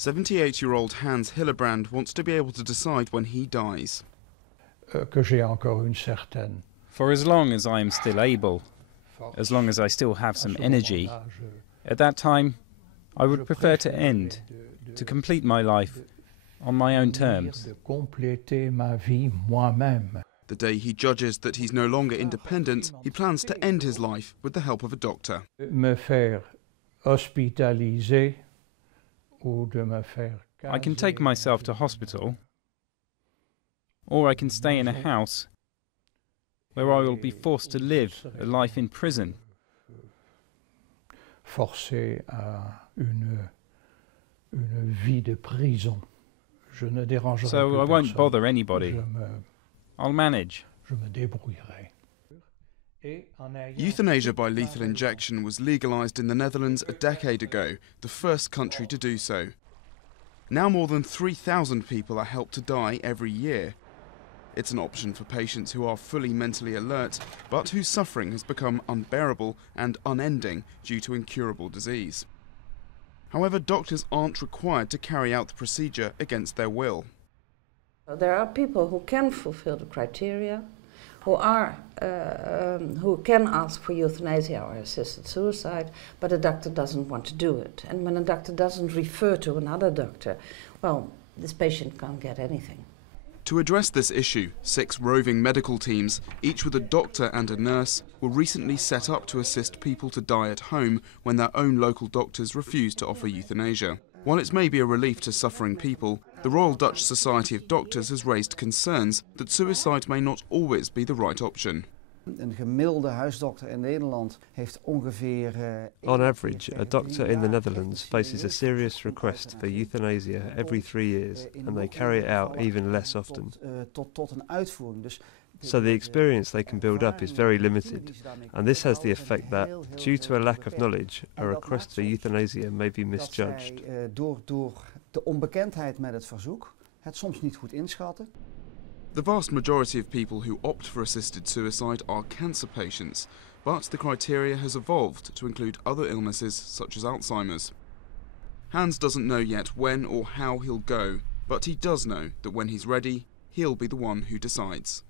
78-year-old Hans Hillebrand wants to be able to decide when he dies. For as long as I am still able, as long as I still have some energy, at that time I would prefer to end, to complete my life on my own terms. The day he judges that he's no longer independent, he plans to end his life with the help of a doctor. I can take myself to hospital, or I can stay in a house where I will be forced to live a life in prison. Forcé à une vie de prison. Je ne dérangerai So plus I won't personne. bother anybody. I'll manage. Je me débrouillerai. Euthanasia by lethal injection was legalised in the Netherlands a decade ago, the first country to do so. Now more than 3,000 people are helped to die every year. It's an option for patients who are fully mentally alert, but whose suffering has become unbearable and unending due to incurable disease. However, doctors aren't required to carry out the procedure against their will. There are people who can fulfill the criteria, who can ask for euthanasia or assisted suicide, but a doctor doesn't want to do it. And when a doctor doesn't refer to another doctor, well, this patient can't get anything. To address this issue, 6 roving medical teams, each with a doctor and a nurse, were recently set up to assist people to die at home when their own local doctors refuse to offer euthanasia. While it may be a relief to suffering people, the Royal Dutch Society of Doctors has raised concerns that suicide may not always be the right option. Een gemiddelde huisdokter in Nederland heeft ongeveer... On average, a doctor in the Netherlands faces a serious request for euthanasia every 3 years, and they carry it out even less often. Tot een uitvoering. Dus so the experience they can build up is very limited, and this has the effect that, due to a lack of knowledge, a request for euthanasia may be misjudged. Door de onbekendheid met het verzoek, het soms niet goed inschatten. The vast majority of people who opt for assisted suicide are cancer patients, but the criteria has evolved to include other illnesses such as Alzheimer's. Hans doesn't know yet when or how he'll go, but he does know that when he's ready, he'll be the one who decides.